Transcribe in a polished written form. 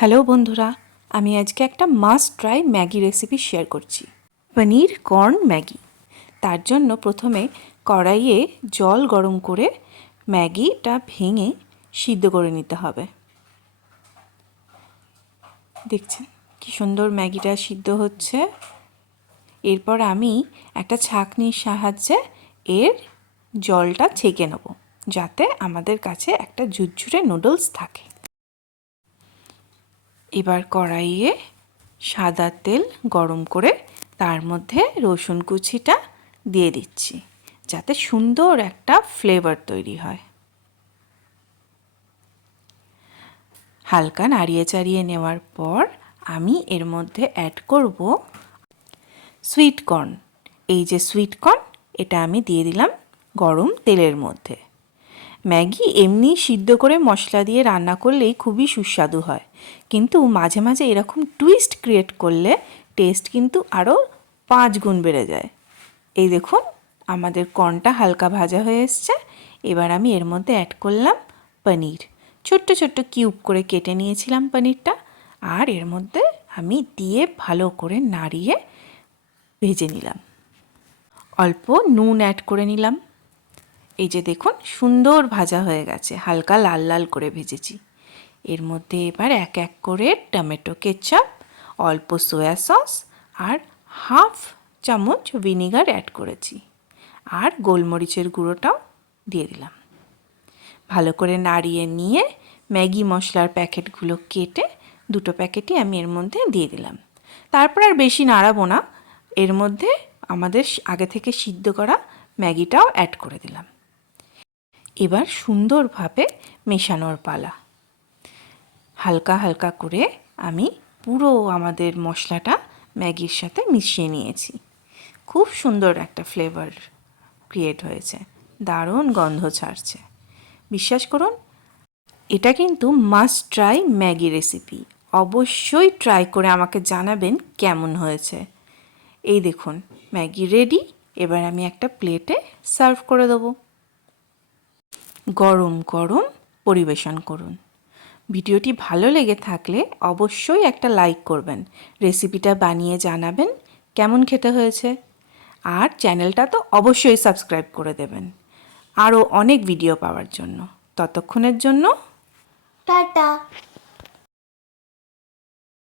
Hello বন্ধুরা, আমি আজকে একটা must try Maggi recipe share করছি। পনির কর্ন ম্যাগি। তার জন্য প্রথমে কড়াইয়ে জল গরম করে ম্যাগিটা ভেঙে সিদ্ধ করে নিতে হবে। দেখছেন কি সুন্দর ম্যাগিটা সিদ্ধ হচ্ছে। এরপর আমি একটা ছাঁকনির সাহায্যে এর জলটা ছেঁকে নেব, যাতে আমাদের কাছে একটা ঝুরঝুরে নুডলস থাকে। এবার কড়াইয়ে সাদা তেল গরম করে তার মধ্যে রসুন কুচিটা দিয়ে দিচ্ছি, যাতে সুন্দর একটা ফ্লেভার তৈরি হয়। হালকা নাড়িয়ে চাড়িয়ে নেওয়ার পর আমি এর মধ্যে অ্যাড করব সুইট কর্ন। এই যে সুইট কর্ন, এটা আমি দিয়ে দিলাম গরম তেলের মধ্যে। ম্যাগি এমনি সিদ্ধ করে মশলা দিয়ে রান্না করলেই খুবই সুস্বাদু হয়, কিন্তু মাঝে মাঝে এরকম টুইস্ট ক্রিয়েট করলে টেস্ট কিন্তু আরও 5 গুণ বেড়ে যায়। এই দেখুন, আমাদের কর্নটা হালকা ভাজা হয়ে এসছে। এবার আমি এর মধ্যে অ্যাড করলাম পনির। ছোট্ট ছোট্ট কিউব করে কেটে নিয়েছিলাম পনিরটা, আর এর মধ্যে আমি দিয়ে ভালো করে নাড়িয়ে ভেজে নিলাম। অল্প নুন অ্যাড করে নিলাম। এই যে দেখুন, সুন্দর ভাজা হয়ে গেছে, হালকা লাল লাল করে ভেজেছি। এর মধ্যে এবার এক এক করে টমেটো কেচাপ, অল্প সয়া সস আর হাফ চামচ ভিনিগার অ্যাড করেছি, আর গোলমরিচের গুঁড়োটাও দিয়ে দিলাম। ভালো করে নাড়িয়ে নিয়ে ম্যাগি মশলার প্যাকেটগুলো কেটে 2 প্যাকেটই আমি এর মধ্যে দিয়ে দিলাম। তারপর আর বেশি নাড়াবো না, এর মধ্যে আমাদের আগে থেকে সিদ্ধ করা ম্যাগিটাও অ্যাড করে দিলাম। এবার সুন্দরভাবে মেশানোর পালা। হালকা হালকা করে আমি পুরো আমাদের মশলাটা ম্যাগির সাথে মিশিয়ে নিয়েছি। খুব সুন্দর একটা ফ্লেভার ক্রিয়েট হয়েছে, দারুণ গন্ধ ছাড়ছে। বিশ্বাস করুন, এটা কিন্তু মাস্ট ট্রাই ম্যাগি রেসিপি। অবশ্যই ট্রাই করে আমাকে জানাবেন কেমন হয়েছে। এই দেখুন, ম্যাগি রেডি। এবার আমি একটা প্লেটে সার্ভ করে দেবো। গরম গরম পরিবেশন করুন। ভিডিওটি ভালো লেগে থাকলে অবশ্যই একটা লাইক করবেন, রেসিপিটা বানিয়ে জানাবেন কেমন খেতে হয়েছে, আর চ্যানেলটা তো অবশ্যই সাবস্ক্রাইব করে দেবেন আরও অনেক ভিডিও পাওয়ার জন্য। ততক্ষণের জন্য টাটা।